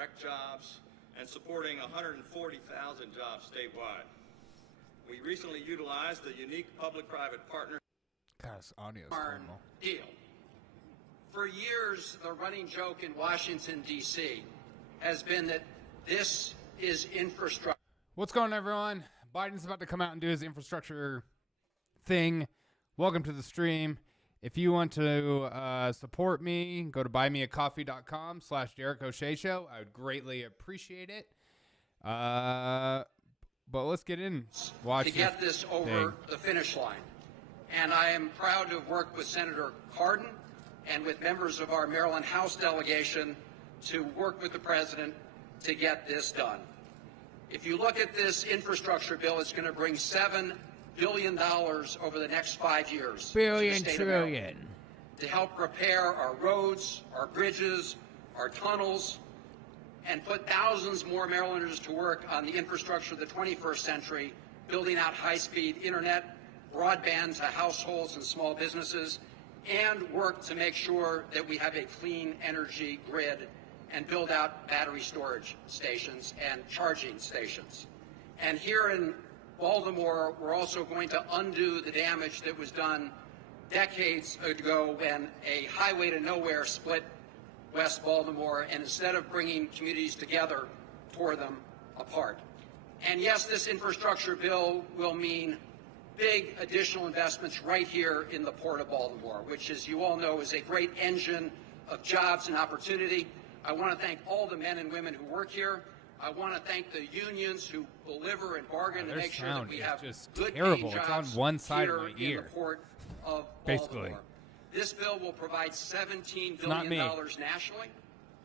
direct jobs and supporting 140,000 jobs statewide. We recently utilized the unique public-private partnership deal. For years, the running joke in Washington, D.C. has been that this is infrastructure. What's going on, everyone? Biden's about to come out and do his infrastructure thing. Welcome to the stream. If you want to support me, go to buymeacoffee.com/Derek O'Shea Show. I would greatly appreciate it. But let's get in. Watch to get this over the finish line. And I am proud to have worked with Senator Cardin and with members of our Maryland House delegation to work with the president to get this done. If you look at this infrastructure bill, it's going to bring $7 billion over the next 5 years. Trillion. To help repair our roads, our bridges, our tunnels, and put thousands more Marylanders to work on the infrastructure of the 21st century, building out high-speed internet, broadband to households and small businesses, and work to make sure that we have a clean energy grid and build out battery storage stations and charging stations. And here in Baltimore, we're also going to undo the damage that was done decades ago when a highway to nowhere split West Baltimore, and instead of bringing communities together, tore them apart. And yes, this infrastructure bill will mean big additional investments right here in the Port of Baltimore, which, as you all know, is a great engine of jobs and opportunity. I want to thank all the men and women who work here. I want to thank the unions who deliver and bargain to make sure that we have good paying jobs on one side here of my in ear. the Port of Basically. Baltimore. This bill will provide $17 billion nationally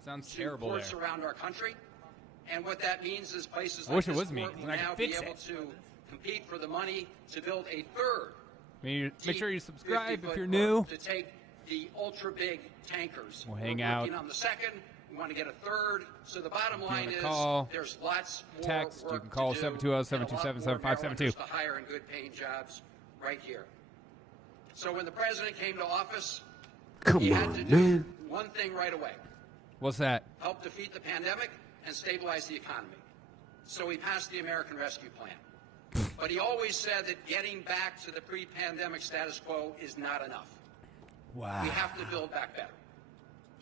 Sounds to terrible ports there. around our country. And what that means is places I like wish it this was me. port will Then I could now be fix able it. to compete for the money to build a third Make sure you subscribe if 50-foot you're berth new. to take the ultra big tankers. We'll hang We're out. working on the second. We want to get a third. So the bottom line is call, there's lots more text, work you can call to do 720-727-7572. to hire and good paying jobs right here. So when the president came to office, he had to do one thing right away. What's that? Help defeat the pandemic and stabilize the economy. So he passed the American Rescue Plan. But he always said that getting back to the pre-pandemic status quo is not enough. Wow. We have to build back better.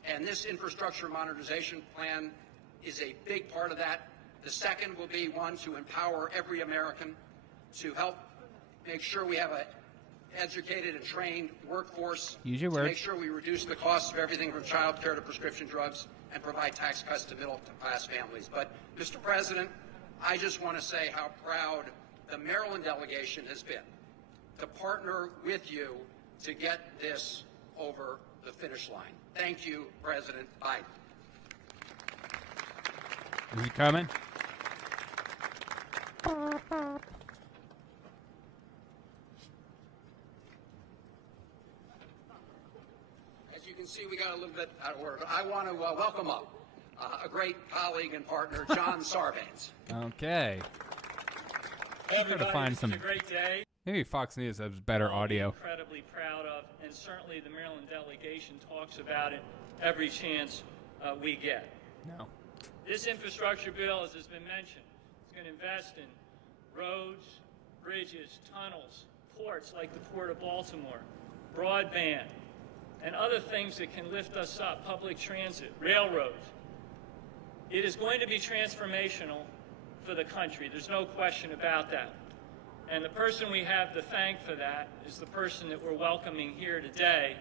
And this infrastructure modernization plan is a big part of that. The second will be one to empower every American, to help make sure we have an educated and trained workforce, Use your to words. make sure we reduce the cost of everything from child care to prescription drugs, and provide tax cuts to middle-class families. But, Mr. President, I just want to say how proud the Maryland delegation has been to partner with you to get this over the finish line. Thank you, President Biden. Is he coming? As you can see, we got a little bit out of order, but I want to welcome up a great colleague and partner, John Sarbanes. Okay. I'm trying to find some. A great day. Maybe Fox News has better audio. Incredibly proud of, and certainly the Maryland delegation talks about it every chance we get. No. This infrastructure bill, as has been mentioned, is going to invest in roads, bridges, tunnels, ports like the Port of Baltimore, broadband, and other things that can lift us up, public transit, railroads. It is going to be transformational for the country. There's no question about that. And the person we have to thank for that is the person that we're welcoming here today,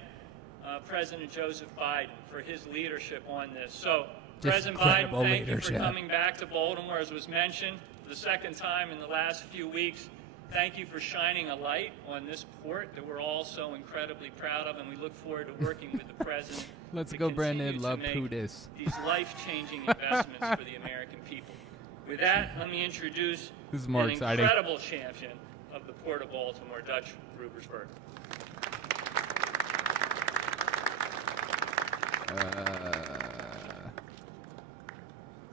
President Joseph Biden, for his leadership on this. So, President Biden, thank you for coming back to Baltimore, as was mentioned, for the second time in the last few weeks. Thank you for shining a light on this port that we're all so incredibly proud of, and we look forward to working with the President Let's to go, continue Brendan. to Love make Pudis. these life-changing investments for the American people. With that, let me introduce This is more an exciting. incredible champion of the Port of Baltimore, Dutch Rubersberg.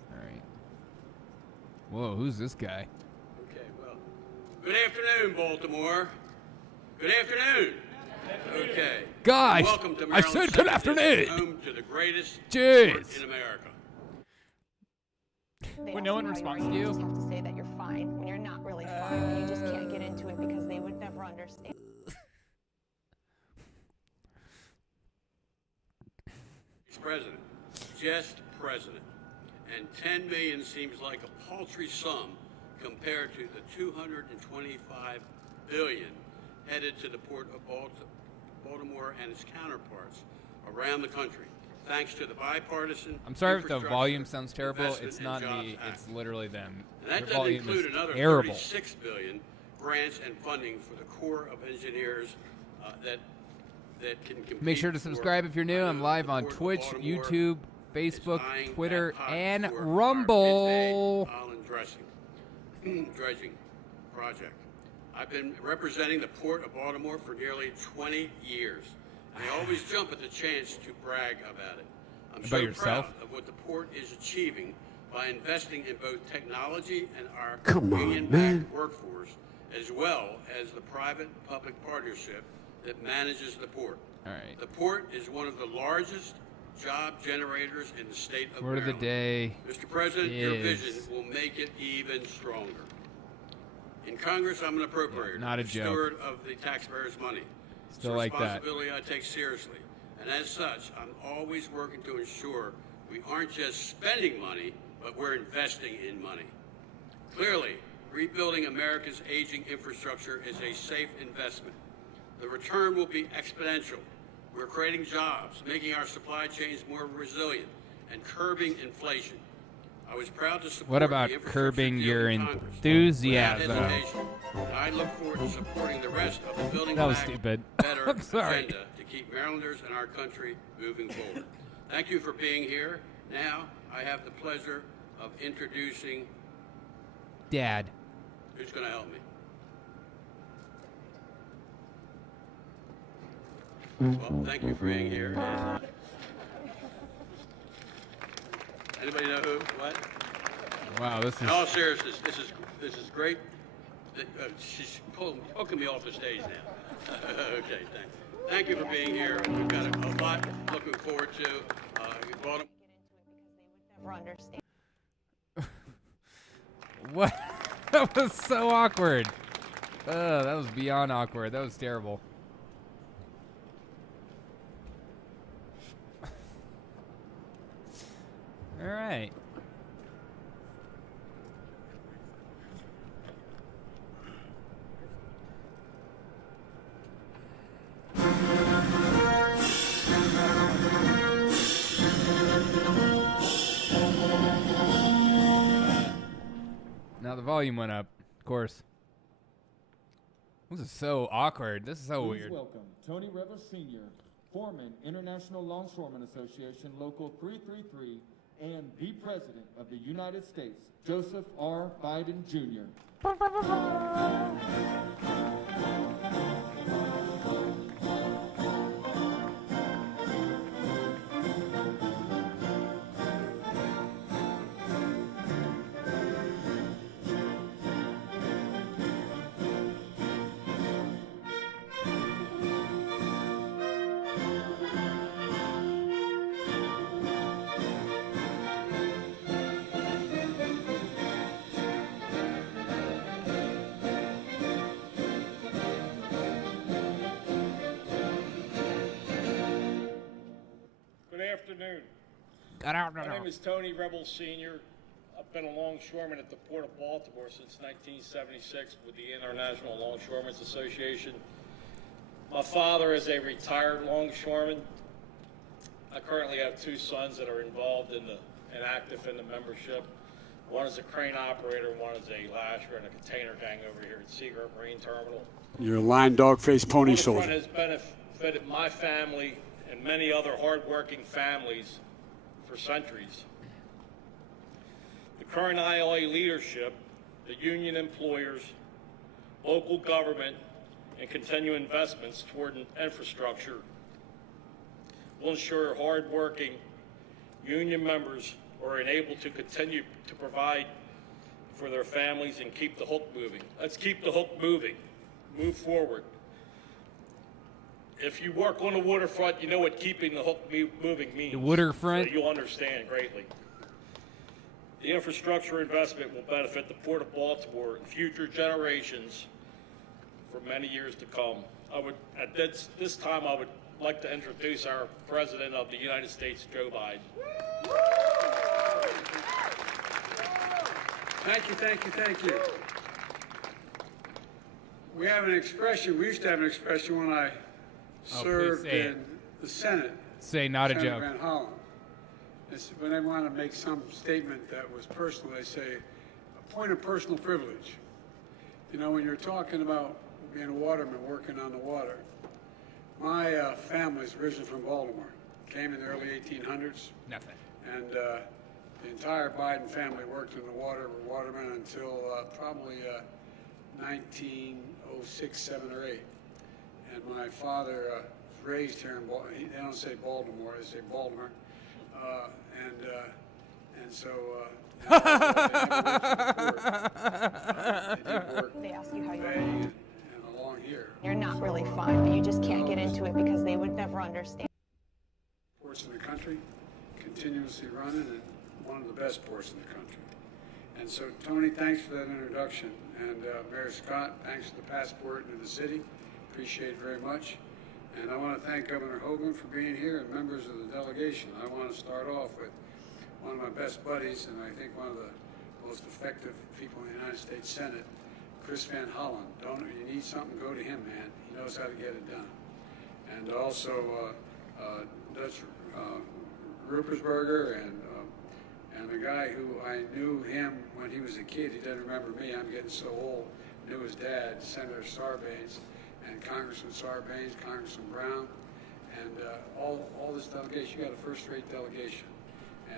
All right. Whoa, who's this guy? Okay, well, good afternoon, Baltimore. Good afternoon. Okay. Guys, Welcome to I Maryland said good Second afternoon. District, home to the greatest Jeez. port in America. They When ask no one how responds you are, to you you? just have to say that you're fine when you're not really fine. And you just can't get into it because they would never understand. President, just president. And 10 million seems like a paltry sum compared to the 225 billion headed to the port of Baltimore and its counterparts around the country, thanks to the bipartisan. I'm sorry if the Infrastructure volume sounds terrible. Investment It's and not Jobs me. Act. It's literally them. And that Their doesn't volume include is another terrible. 36 billion grants and funding for the Corps of Engineers that can compete. Make sure to subscribe if you're new. I'm live on Twitch, YouTube, Facebook, Twitter, and Rumble. Island dredging project. I've been representing the Port of Baltimore for nearly 20 years. And I always jump at the chance to brag about it. I'm About so yourself? proud of what the port is achieving by investing in both technology and our union-backed workforce, as well as the private-public partnership that manages the port. All right. The port is one of the largest job generators in the state of Word of Maryland. the day Mr. President, your is- vision will make it even stronger. In Congress, I'm an appropriator, Yeah, not a joke. steward of the taxpayers' money. Still it's a like that. responsibility I take seriously. And as such, I'm always working to ensure we aren't just spending money, but we're investing in money. Clearly, rebuilding America's aging infrastructure is a safe investment. The return will be exponential. We're creating jobs, making our supply chains more resilient, and curbing inflation. I was proud to support What about the infrastructure curbing deal your in Congress enthusiasm? without hesitation. And I look forward to supporting the rest of the Building That was Back stupid. Better I'm sorry. agenda to keep Marylanders and our country moving forward. Thank you for being here. Now, I have the pleasure of introducing Dad. who's going to help me. Well, thank you for being here. And, anybody know who? What? Wow, this is. In all seriousness, this is great. She's hooking me off the stage now. Okay, thanks. Thank you for being here. We've got a lot looking forward to. Baltimore. Never understand. What? That was so awkward. That was beyond awkward. That was terrible. All right. Now the volume went up, of course. This is so awkward. This is so Please weird. welcome Tony Rebel Sr., Foreman, International Longshoremen Association, Local 333, and the President of the United States, Joseph R. Biden, Jr. Good afternoon. Got out. My name is Tony Rebel Sr. I've been a longshoreman at the Port of Baltimore since 1976 with the International Longshoremen's Association. My father is a retired longshoreman. I currently have two sons that are involved and active in the membership. One is a crane operator, one is a lasher in a container gang over here at Seagirt Marine Terminal. You're a line dog faced pony Waterfront soldier. has benefited my family and many other hardworking families for centuries. The current ILA leadership, the union employers, local government, and continued investments toward infrastructure will ensure hardworking union members are enabled to continue to provide for their families and keep the hook moving. Let's keep the hook moving. Move forward. If you work on the waterfront, you know what keeping the hook moving means. The waterfront? So you'll understand greatly. The infrastructure investment will benefit the Port of Baltimore and future generations for many years to come. At this time, I would like to introduce our President of the United States, Joe Biden. Thank you, thank you, thank you. We have an expression, we used to have an expression when I served in the Senate. Say not a Senator joke. Van Hollen. It's when they want to make some statement that was personal, they say, a point of personal privilege. You know, when you're talking about being a waterman working on the water, my family's originally from Baltimore, came in the early 1800s. Nothing. And the entire Biden family worked in the water, were watermen until probably 1906, 7, or 8. And my father was raised here in Baltimore. They don't say Baltimore, they say Baltimore. And so they did work They ask you how you are. and along here. You're not really fun, but you just can't get into it because they would never understand. Ports in the country, continuously running, and one of the best ports in the country. And so, Tony, thanks for that introduction. And Mayor Scott, thanks for the passport into the city. Appreciate it very much. And I want to thank Governor Hogan for being here and members of the delegation. I want to start off with one of my best buddies, and I think one of the most effective people in the United States Senate, Chris Van Hollen. You need something, go to him, man. He knows how to get it done. And also Dutch Ruppersberger and a guy who I knew him when he was a kid. He doesn't remember me. I'm getting so old. Knew his dad, Senator Sarbanes, and Congressman Sarbanes, Congressman Brown, and all this delegation. You got a first-rate delegation.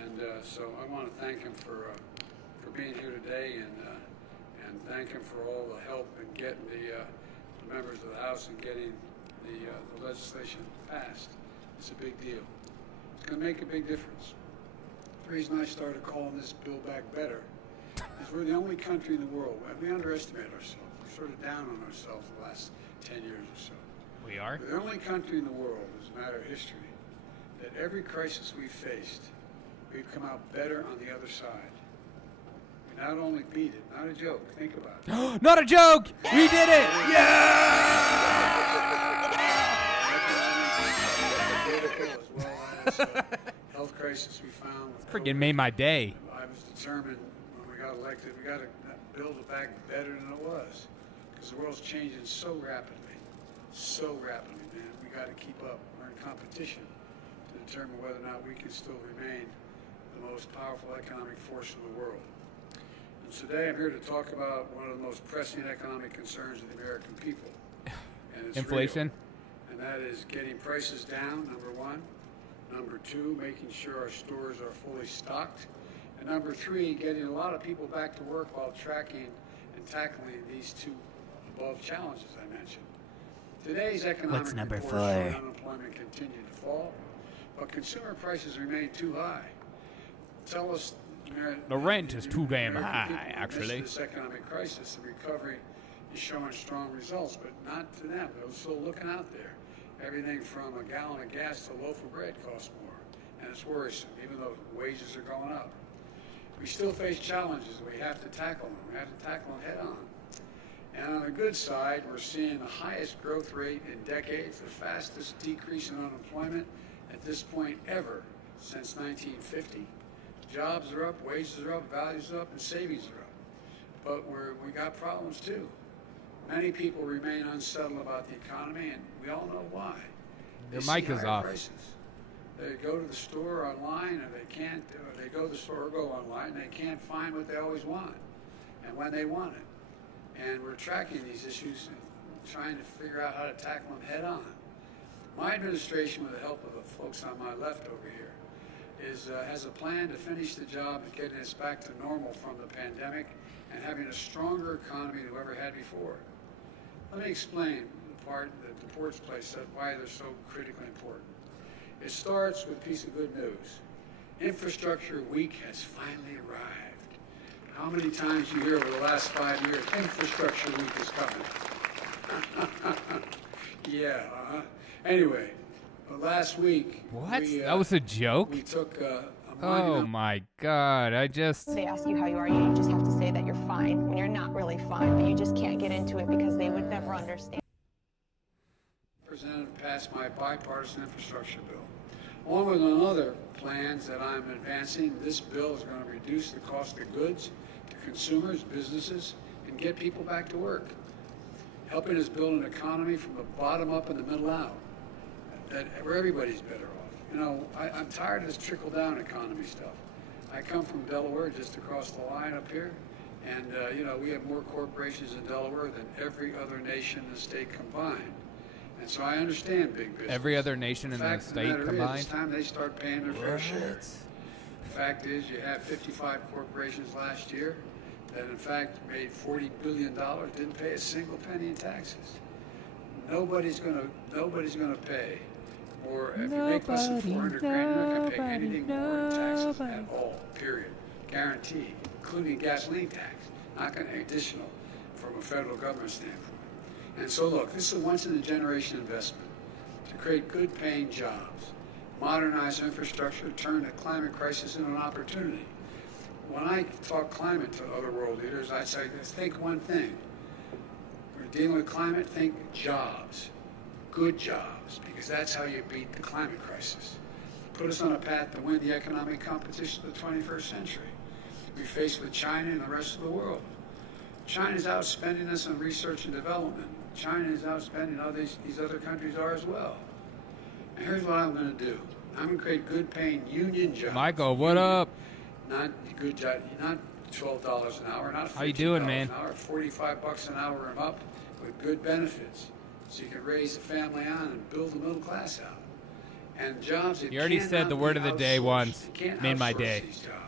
And so I want to thank him for being here today, and thank him for all the help in getting the members of the House and getting the legislation passed. It's a big deal. It's going to make a big difference. The reason I started calling this Build Back Better is we're the only country in the world. We underestimate ourselves. We're sort of down on ourselves the last 10 years or so. We are? We're the only country in the world, as a matter of history, that every crisis we've faced, we've come out better on the other side. We not only beat it, not a joke, think about it. Not a joke! We did it! As well as health crisis we found with Freaking COVID. made my day. I was determined when we got elected, we got to build it back better than it was, because the world's changing so rapidly, man. We got to keep up. We're in competition to determine whether or not we can still remain the most powerful economic force in the world. And today I'm here to talk about one of the most pressing economic concerns of the American people. And it's Inflation. real. And that is getting prices down, number one. Number two, making sure our stores are fully stocked. And number three, getting a lot of people back to work while tracking and tackling these two above challenges I mentioned. Today's economic reports show unemployment continued to fall, but consumer prices remain too high. Tell us, The rent is too damn American high, people, in the midst actually. of this economic crisis, the recovery is showing strong results, but not to them. They're still looking out there. Everything from a gallon of gas to a loaf of bread costs more, and it's worrisome, even though wages are going up. We still face challenges, and we have to tackle them. We have to tackle them head on. And on the good side, we're seeing the highest growth rate in decades, the fastest decrease in unemployment at this point ever since 1950. Jobs are up, wages are up, values are up, and savings are up. But we got problems too. Many people remain unsettled about the economy, and we all know why. Their They mic see is higher off. prices. They go to the store online, and they can't. They go to the store or go online, and they can't find what they always want, and when they want it. And we're tracking these issues and trying to figure out how to tackle them head on. My administration, with the help of the folks on my left over here, has a plan to finish the job of getting us back to normal from the pandemic and having a stronger economy than we ever had before. Let me explain the part that the ports play, why they're so critically important. It starts with a piece of good news. Infrastructure Week has finally arrived. How many times you hear over the last 5 years, Infrastructure Week is coming? Yeah, Anyway, last week... What? we, That was a joke? We took a Oh my God! They ask you how you are, you just have to say that you're fine when you're not really fine, but you just can't get into it because they would never understand. Representative passed my bipartisan infrastructure bill. Along with other plans that I'm advancing, this bill is going to reduce the cost of goods to consumers, businesses, and get people back to work, helping us build an economy from the bottom up and the middle out, where everybody's better off. You know, I'm tired of this trickle-down economy stuff. I come from Delaware, just across the line up here, and, you know, we have more corporations in Delaware than every other nation in the state combined. And so I understand big business. Every other nation in the state combined? It's time they start paying their fair share. The fact is, you have 55 corporations last year that, in fact, made $40 billion, didn't pay a single penny in taxes. Nobody's gonna pay more. If you make less than 400 grand, you're not gonna pay anything more in taxes at all. Period. Guaranteed, including gasoline tax. Not gonna additional from a federal government standpoint. And so, look, this is a once-in-a-generation investment to create good-paying jobs, modernize infrastructure, turn the climate crisis into an opportunity. When I talk climate to other world leaders, I say, think one thing. We're dealing with climate, think jobs, good jobs, because that's how you beat the climate crisis. Put us on a path to win the economic competition of the 21st century. We're faced with China and the rest of the world. China's outspending us on research and development. China is outspending how these other countries are as well. And here's what I'm going to do. I'm going to create good-paying union jobs. Michael, what up? Not good job. Not $12 an hour. Not $15 how you doing, man? An hour, $45 an hour and up with good benefits, so you can raise the family on and build the middle class out. And jobs that You already said the word of the day once. Made my day. These jobs.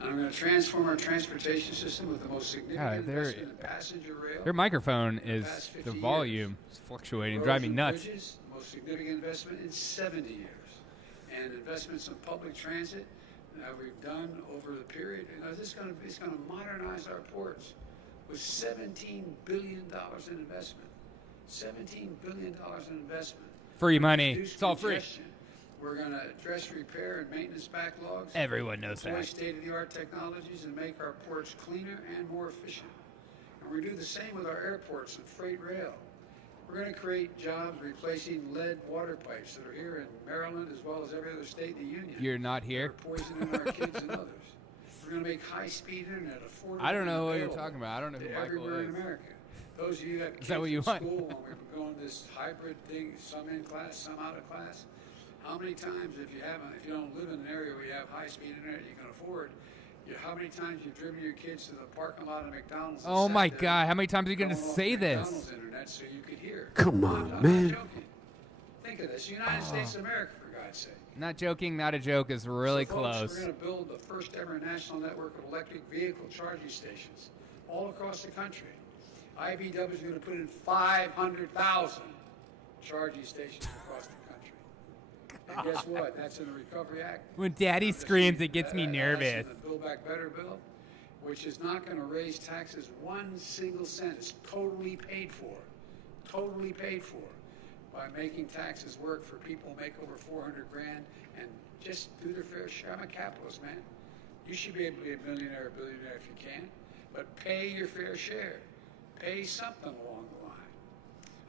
And I'm going to transform our transportation system with the most significant investment in passenger rail. Their microphone is, the volume is fluctuating, driving me nuts. Bridges, the most significant investment in 70 years. And investments in public transit that we've done over the period. You know, it's going to modernize our ports with $17 billion in investment. $17 billion in investment. Free money. It's all free. We're going to address repair and maintenance backlogs. Everyone knows deploy that. State-of-the-art technologies and make our ports cleaner and more efficient. And we're going to do the same with our airports and freight rail. We're going to create jobs replacing lead water pipes that are here in Maryland as well as every other state in the union. You're not here? That are poisoning our kids and others. We're going to make high-speed internet affordable. I don't know what you're talking about. I don't know who Michael everywhere is. in America. Those of you that Is that what you want? school when we've been going this hybrid thing, some in class, some out of class. How many times, if you don't live in an area where you have high-speed internet you can afford, how many times you've driven your kids to the parking lot of McDonald's? Oh my God! How many times are you going to say this? McDonald's internet so you could hear. Come on, man. Think of this, United States of America, for God's sake. Not joking, not a joke is really So, folks, close. We're going to build the first ever national network of electric vehicle charging stations all across the country. IBW is going to put in 500,000 charging stations across the country. And guess what? That's in the Recovery Act. When Daddy screams, it gets me nervous. That's in the Build Back Better bill, which is not going to raise taxes 1 single cent. It's totally paid for. Totally paid for by making taxes work for people who make over 400 grand and just do their fair share. I'm a capitalist, man. You should be able to be a millionaire or billionaire if you can, but pay your fair share. Pay something along the line.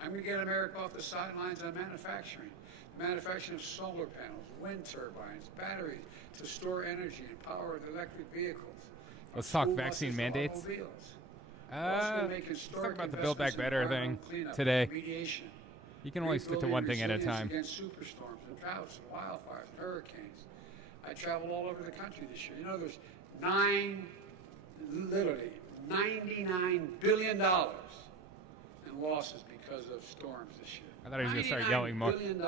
I'm going to get America off the sidelines on manufacturing. Manufacturing of solar panels, wind turbines, batteries to store energy and power the electric vehicles. Let's talk vaccine mandates. Let's talk about the Build Back Better thing today. You can only stick to one thing at a time. Against superstorms and droughts and wildfires and hurricanes. I traveled all over the country this year. You know, there's literally $99 billion in losses because of storms this year. I thought he was going to start yelling more. $99 billion.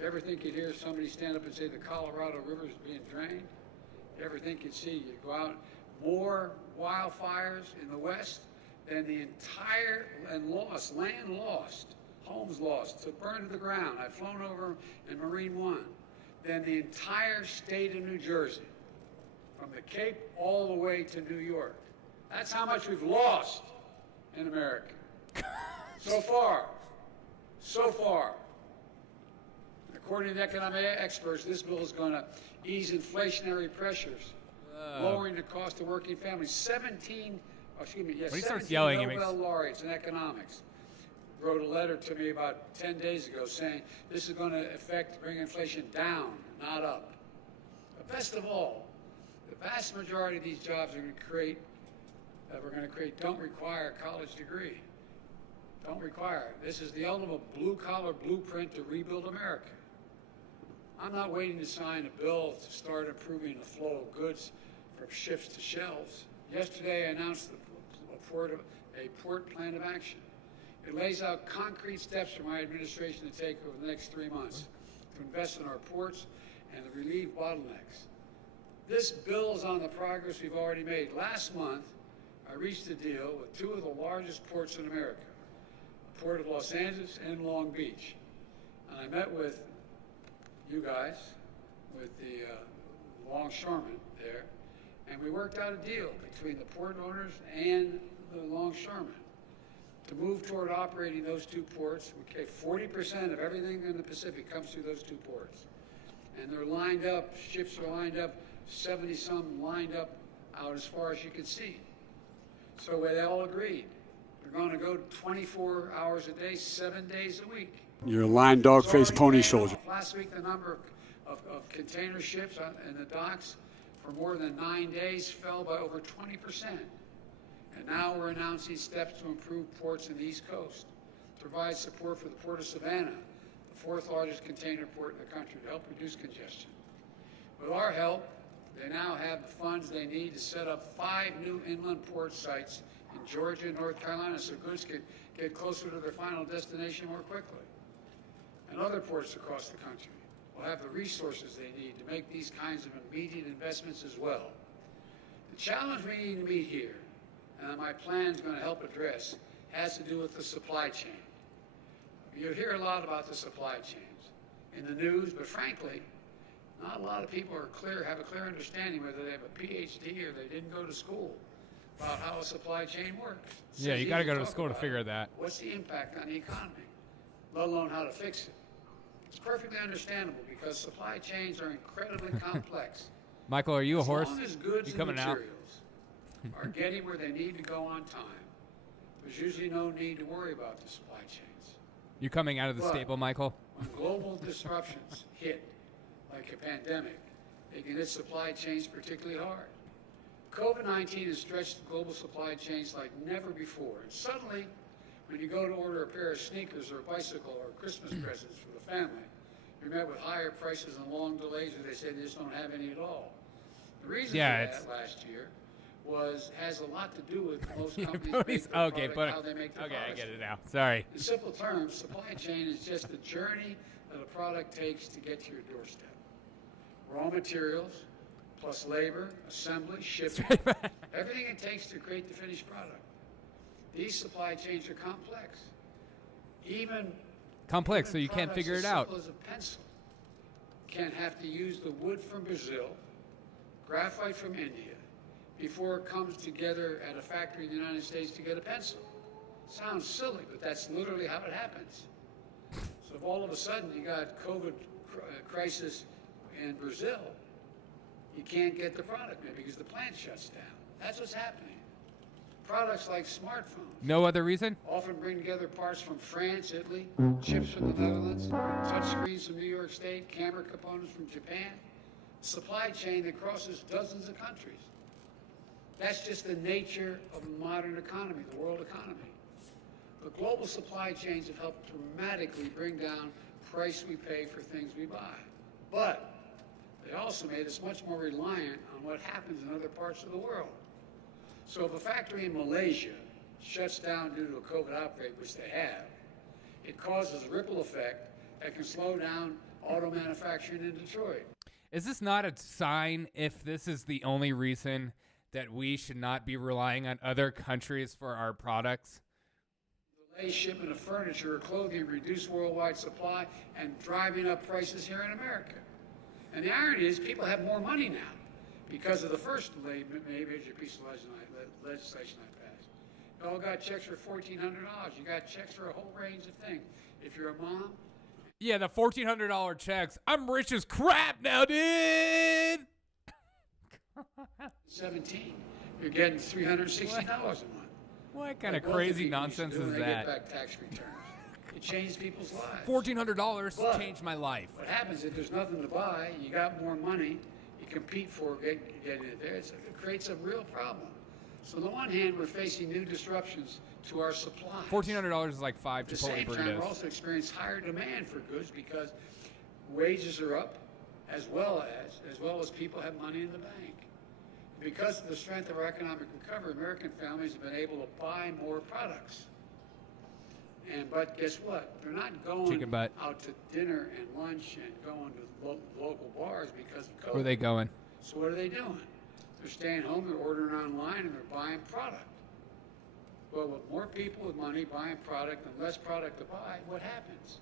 You ever think you'd hear somebody stand up and say the Colorado River is being drained? You ever think you'd see, you'd go out, more wildfires in the West than the entire, land lost, homes lost, to burn to the ground. I've flown over in Marine One, than the entire state of New Jersey, from the Cape all the way to New York. That's how much we've lost in America. So far. So far. The According to economic experts, this bill is going to ease inflationary pressures, lowering the cost of working families. 17 when he starts yelling, Nobel laureates in economics wrote a letter to me about 10 days ago saying this is going to bring inflation down, not up. But best of all, the vast majority of these jobs we're going to create don't require a college degree. Don't require it. This is the ultimate blue-collar blueprint to rebuild America. I'm not waiting to sign a bill to start improving the flow of goods from ships to shelves. Yesterday, I announced a port plan of action. It lays out concrete steps for my administration to take over the next 3 months to invest in our ports and to relieve bottlenecks. This builds on the progress we've already made. Last month, I reached a deal with 2 of the largest ports in America, the Port of Los Angeles and Long Beach. And I met with you guys, with the longshoremen there, and we worked out a deal between the port owners and the longshoremen to move toward operating those 2 ports. Okay, 40% of everything in the Pacific comes through those 2 ports. And they're lined up, ships are lined up, 70-some lined up out as far as you can see. So they all agreed. They're going to go 24 hours a day, 7 days a week. You're a lying dog-faced pony soldier. Last week, the number of container ships in the docks for more than 9 days fell by over 20%. And now we're announcing steps to improve ports in the East Coast, to provide support for the Port of Savannah, the 4th largest container port in the country, to help reduce congestion. With our help, they now have the funds they need to set up 5 new inland port sites in Georgia and North Carolina so goods can get closer to their final destination more quickly. And other ports across the country will have the resources they need to make these kinds of immediate investments as well. The challenge we need to meet here, and that my plan is going to help address, has to do with the supply chain. You hear a lot about the supply chains in the news, but frankly, not a lot of people have a clear understanding whether they have a PhD or they didn't go to school about how a supply chain works. Yeah, you got to go to school to figure that. What's the impact on the economy, let alone how to fix it? It's perfectly understandable because supply chains are incredibly complex. Michael, are you a horse? As long as goods you coming and out? materials are getting where they need to go on time, there's usually no need to worry about the supply chains. You coming out of the But stable, Michael? when global disruptions hit, like a pandemic, they can hit supply chains particularly hard. COVID-19 has stretched global supply chains like never before. And suddenly, when you go to order a pair of sneakers or a bicycle or Christmas presents for the family, you're met with higher prices and long delays, or they say they just don't have any at all. The reason for that last year has a lot to do with most companies how they make the okay, I products. get it now. Sorry. In simple terms, supply chain is just the journey that a product takes to get to your doorstep. Raw materials, plus labor, assembly, shipping, everything it takes to create the finished product. These supply chains are complex. Even So you can't figure it out. As simple as a pencil can have to use the wood from Brazil, graphite from India, before it comes together at a factory in the United States to get a pencil. Sounds silly, but that's literally how it happens. So if all of a sudden you got COVID crisis in Brazil, you can't get the product maybe because the plant shuts down. That's what's happening. Products like smartphones No other reason? often bring together parts from France, Italy, chips from the Netherlands, touch screens from New York State, camera components from Japan, supply chain that crosses dozens of countries. That's just the nature of the modern economy, the world economy. But global supply chains have helped dramatically bring down the price we pay for things we buy. But they also made us much more reliant on what happens in other parts of the world. So if a factory in Malaysia shuts down due to a COVID outbreak, which they have, it causes a ripple effect that can slow down auto manufacturing in Detroit. Is this not a sign, if this is the only reason, that we should not be relying on other countries for our products? Delayed shipment of furniture or clothing reduce worldwide supply and driving up prices here in America. And the irony is people have more money now because of the first major piece of legislation I passed. You all got checks for $1,400. You got checks for a whole range of things. If you're a mom Yeah, the $1,400 checks. I'm rich as crap now, dude. 17, you're getting $360 a month. What kind of Like crazy wealthy people nonsense used to do is when they that? get back tax returns. It changed people's lives. $1,400 But changed my life. What happens if there's nothing to buy, you got more money, you compete for getting it there, it creates a real problem. So on the one hand, we're facing new disruptions to our supply. $1,400 is like 5 At the Chipotle same time, we're burritos. also experiencing higher demand for goods because wages are up, as well as people have money in the bank. Because of the strength of our economic recovery, American families have been able to buy more products. But guess what? They're not going Chicken butt. out to dinner and lunch and going to local bars because of COVID. Where are they going? So what are they doing? They're staying home, they're ordering online, and they're buying product. Well, with more people with money buying product and less product to buy, what happens?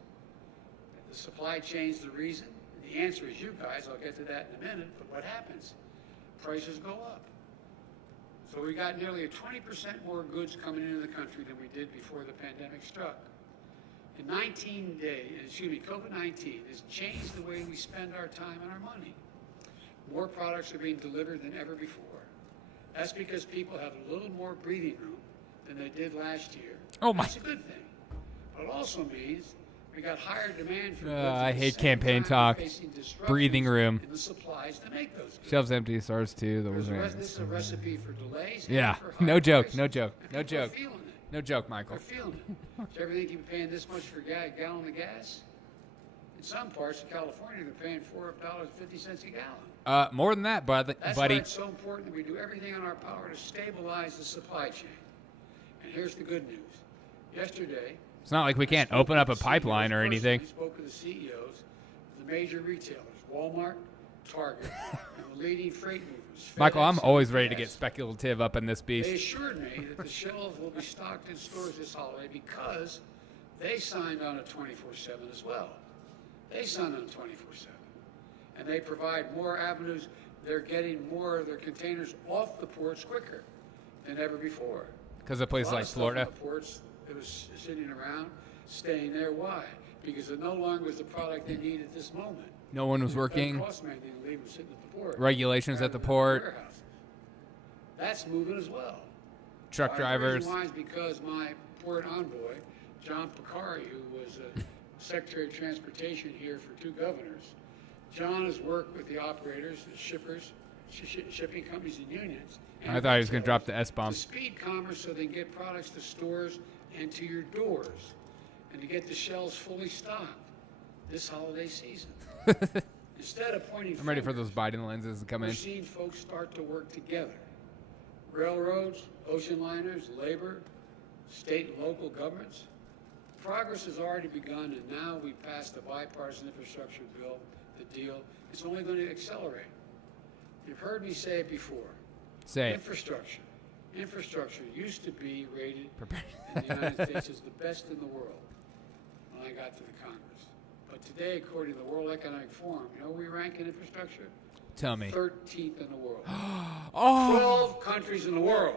The supply chain's the reason. The answer is you guys. I'll get to that in a minute. But what happens? Prices go up. So we got nearly 20% more goods coming into the country than we did before the pandemic struck. In 19 days, COVID-19 has changed the way we spend our time and our money. More products are being delivered than ever before. That's because people have a little more breathing room than they did last year. Oh my! That's a good thing. But it also means we got higher demand for goods. I at the hate same campaign time talk. facing disruptions Breathing room. in the supplies to make those goods. Shelves empty, SARS 2. This is a recipe for delays. and Yeah, for higher no joke, prices. no joke, And no people are joke. feeling it. No joke, Michael. They're feeling it. So everything keep paying this much for a gallon of gas? In some parts of California, they're paying $4.50 a gallon. More than that, That's why buddy. it's so important that we do everything in our power to stabilize the supply chain. And here's the good news. Yesterday, It's not like we can't I spoke open up a with the pipeline CEOs or anything. personally, spoke with the CEOs of the major retailers, Walmart, Target, and the leading freight movers. Michael, I'm FedEx, always and ready to UPS. get speculative up in this They beast. assured me that the shelves will be stocked in stores this holiday because they signed on a 24/7 as well. They signed on a 24/7. And they provide more avenues. They're getting more of their containers off the ports quicker than ever before. Because of places A lot like of stuff Florida. on the ports that was sitting around, staying there. Why? Because it no longer was the product they need at this moment. No one was It working. doesn't cost them anything to leave them sitting at the port. Regulations at rather the than port. warehouses. That's moving as well. Truck The drivers. reason why is because my port envoy, John Picari, who was Secretary of Transportation here for 2 governors, John has worked with the operators, the shippers, shipping companies and unions. I thought he was going to drop the S-bomb. To speed commerce so they can get products to stores and to your doors and to get the shelves fully stocked this holiday season. Instead of pointing I'm ready for fingers, those Biden lenses to come we're in. seeing folks start to work together. Railroads, ocean liners, labor, state and local governments. Progress has already begun, and now we passed the bipartisan infrastructure bill, the deal. It's only going to accelerate. You've heard me say it before. Say it. Infrastructure. Infrastructure used to be rated in the United States as the best in the world when I got to the Congress. But today, according to the World Economic Forum, you know where we rank in infrastructure? Tell me. 13th in the world. Oh! 12 countries in the world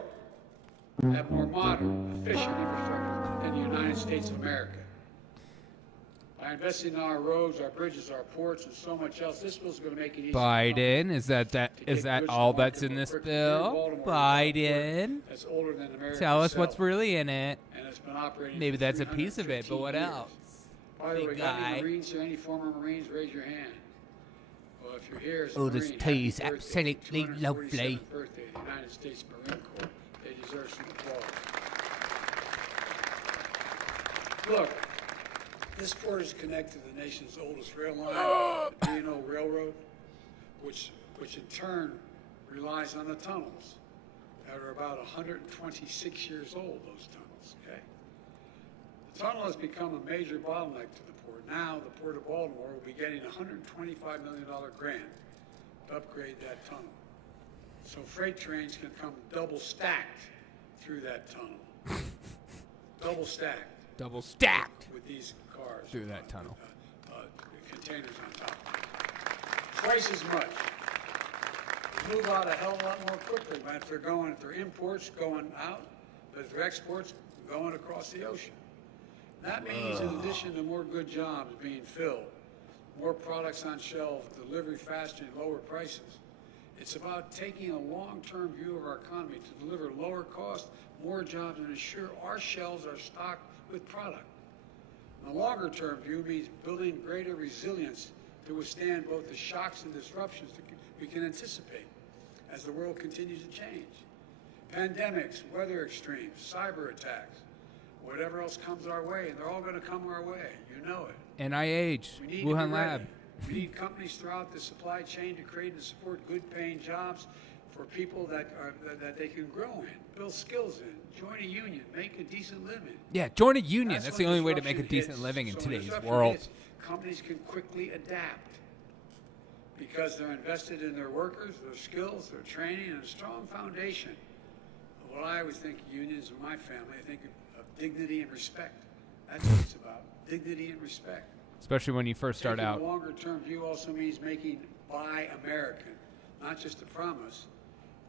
have more modern, efficient infrastructure than the United States of America. By investing in our roads, our bridges, our ports, and so much else, this bill's going to make it easy. Biden, is that all that's in this bill? Biden, That's older than America tell us itself, what's really in it. and it's been operating Maybe for that's a piece of it, but 315 what years. else? By the way, Big got any guy. Marines here? Any former Marines? Raise your hand. Well, if you're here as a Oh, this Marine, tea is happy birthday. absolutely 247th lovely. birthday of the United States Marine Corps. They deserve some applause. Look, this port is connected to the nation's oldest rail line, the B&O Railroad, which in turn relies on the tunnels that are about 126 years old, those tunnels, okay? The tunnel has become a major bottleneck to the port. Now, the Port of Baltimore will be getting a $125 million grant to upgrade that tunnel. So freight trains can come double stacked through that tunnel. Double stacked Double stacked with these cars. through that tunnel. Containers on top. Twice as much. They move out a hell of a lot more quickly, man. If they're imports going out, but if they're exports going across the ocean. That means in addition to more good jobs being filled, more products on shelves, delivery faster and lower prices, it's about taking a long-term view of our economy to deliver lower cost, more jobs, and ensure our shelves are stocked with product. The longer-term view means building greater resilience to withstand both the shocks and disruptions that we can anticipate as the world continues to change. Pandemics, weather extremes, cyber attacks, whatever else comes our way, and they're all going to come our way. You know it. NIH, We need to Wuhan be Lab. ready. We need companies throughout the supply chain to create and support good-paying jobs for people that they can grow in, build skills in, join a union, make a decent living. Yeah, join a union. That's the when only way to make a disruption decent hits. living in So when today's disruption world. hits, companies can quickly adapt because they're invested in their workers, their skills, their training, and a strong foundation of what I always think unions in my family, I think of dignity and respect. That's what it's about, dignity and respect. Especially when you first start Taking out. a longer-term view also means making Buy American, not just a promise,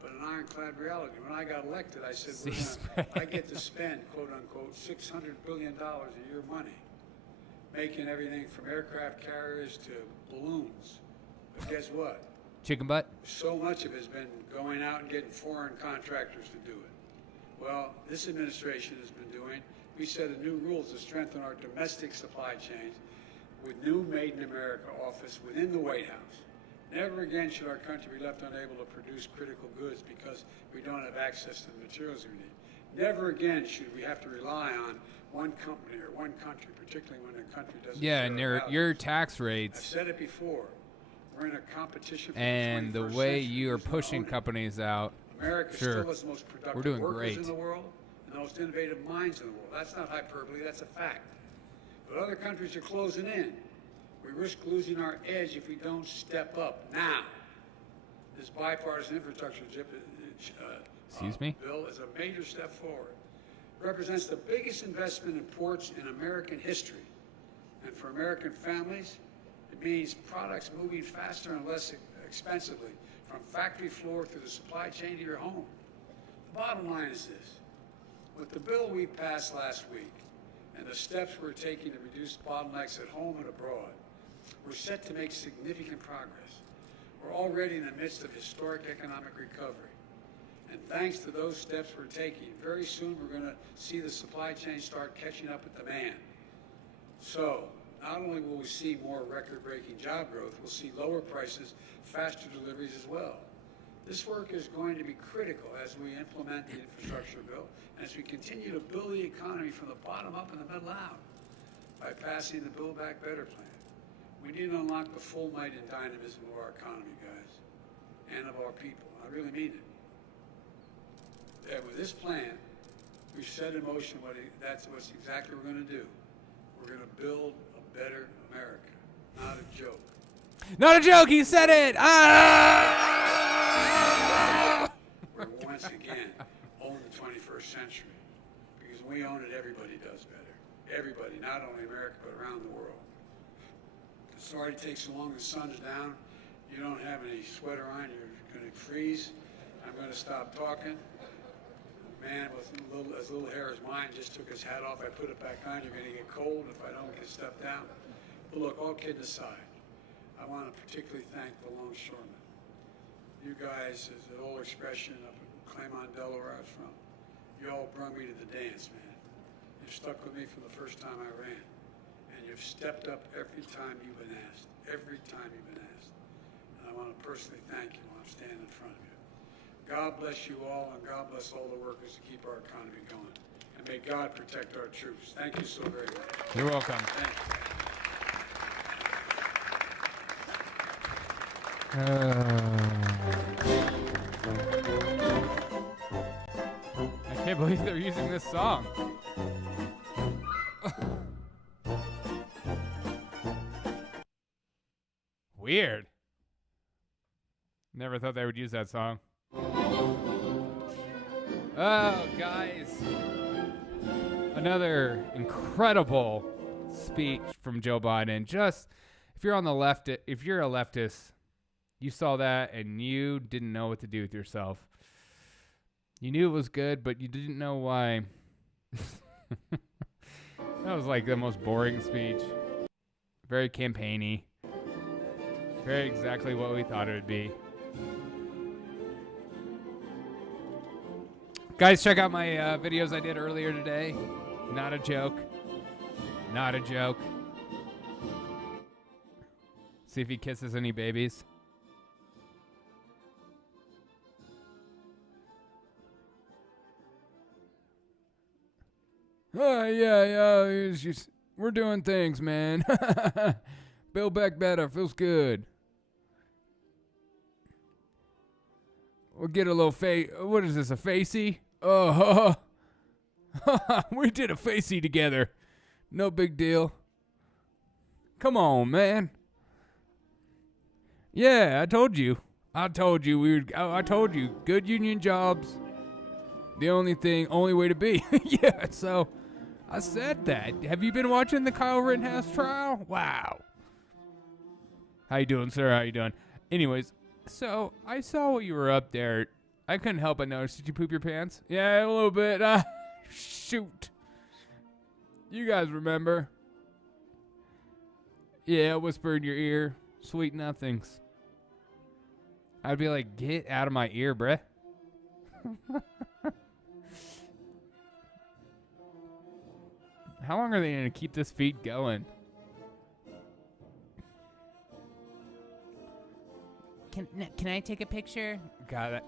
but an ironclad reality. When I got elected, I said, I get to spend, quote unquote, $600 billion a year money, making everything from aircraft carriers to balloons. But guess what? Chicken butt? So much of it has been going out and getting foreign contractors to do it. Well, this administration has been doing, we set a new rules to strengthen our domestic supply chains with new Made in America office within the White House. Never again should our country be left unable to produce critical goods because we don't have access to the materials we need. Never again should we have to rely on one company or one country, particularly when a country doesn't Yeah, share and our values. your tax I've rates said it before. We're in a competition for and the 21st way century. you are Who's gonna pushing own it? companies out. America Sure. still has the most productive We're doing workers great. in the world and the most innovative minds in the world. That's not hyperbole, that's a fact. But other countries are closing in. We risk losing our edge if we don't step up now. This bipartisan infrastructure bill is a major step forward. It represents the biggest investment in ports in American history. And for American families, it means products moving faster and less expensively from factory floor through the supply chain to your home. The bottom line is this. With the bill we passed last week and the steps we're taking to reduce bottlenecks at home and abroad, we're set to make significant progress. We're already in the midst of historic economic recovery. And thanks to those steps we're taking, very soon we're going to see the supply chain start catching up with demand. So, not only will we see more record-breaking job growth, we'll see lower prices, faster deliveries as well. This work is going to be critical as we implement the infrastructure bill and as we continue to build the economy from the bottom up and the middle out by passing the Build Back Better plan. We need to unlock the full might and dynamism of our economy, guys, and of our people. I really mean it. And with this plan, we've set in motion that's what's exactly what we're going to do. We're going to build a better America, not a joke. Not a joke, he said it! Ah! We're once again own the 21st century. Because when we own it, everybody does better. Everybody, not only America, but around the world. Sorry it takes so long, the sun's down. You don't have any sweater on, you're going to freeze. I'm going to stop talking. A man with as little hair as mine just took his hat off. I put it back on. You're going to get cold if I don't get stuff down. But look, all kidding aside, I want to particularly thank the longshoremen. You guys, as an old expression up in Claymont, Delaware, I was from, you all brought me to the dance, man. You stuck with me from the first time I ran. And you've stepped up every time you've been asked. Every time you've been asked. And I want to personally thank you while I'm standing in front of you. God bless you all, and God bless all the workers to keep our economy going. And may God protect our troops. Thank you so very much. You're welcome. Thank you. I can't believe they're using this song. Weird. Never thought they would use that song. Oh, guys. Another incredible speech from Joe Biden. Just, if you're on the left, if you're a leftist, you saw that and you didn't know what to do with yourself. You knew it was good, but you didn't know why. That was like the most boring speech. Very campaigny. Very exactly what we thought it would be. Guys, check out my videos I did earlier today. Not a joke. Not a joke. See if he kisses any babies. Yeah. We're doing things, man. Build back better. Feels good. We'll get a little what is this, a facey? Oh, we did a facey together. No big deal. Come on, man. Yeah, I told you. I told you. Good union jobs. The only way to be. Yeah, so I said that. Have you been watching the Kyle Rittenhouse trial? Wow. How you doing, sir? How you doing? Anyways, so I saw what you were up there. I couldn't help but notice. Did you poop your pants? Yeah, a little bit. Shoot. You guys remember? Yeah, whisper in your ear. Sweet nothings. I'd be like, get out of my ear, bruh. How long are they going to keep this feed going? Can I take a picture? God,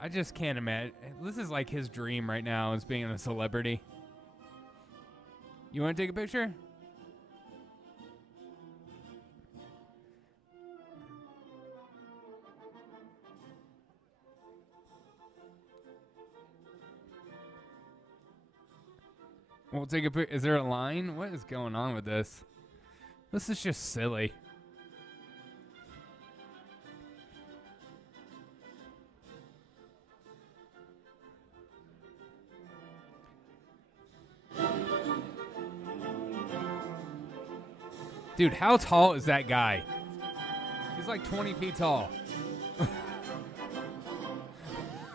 I just can't imagine. This is like his dream right now, is being a celebrity. You want to take a picture? We'll take a picture. Is there a line? What is going on with this? This is just silly. Dude, how tall is that guy? He's like 20 feet tall.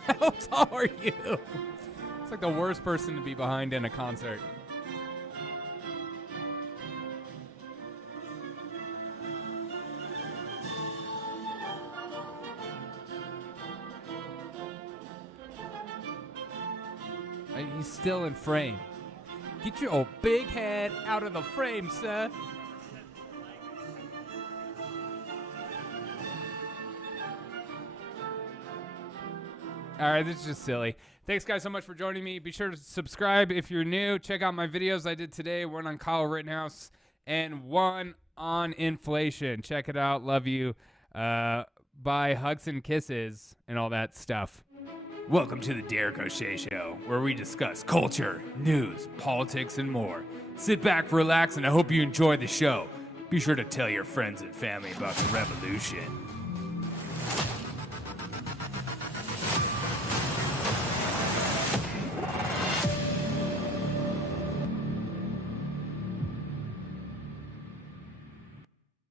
How tall are you? It's like the worst person to be behind in a concert. He's still in frame. Get your old big head out of the frame, sir. All right, this is just silly. Thanks, guys, so much for joining me. Be sure to subscribe if you're new. Check out my videos I did today. One on Kyle Rittenhouse and one on inflation. Check it out. Love you. Bye. Hugs and kisses and all that stuff. Welcome to the Derek O'Shea Show, where we discuss culture, news, politics, and more. Sit back, relax, and I hope you enjoy the show. Be sure to tell your friends and family about the revolution.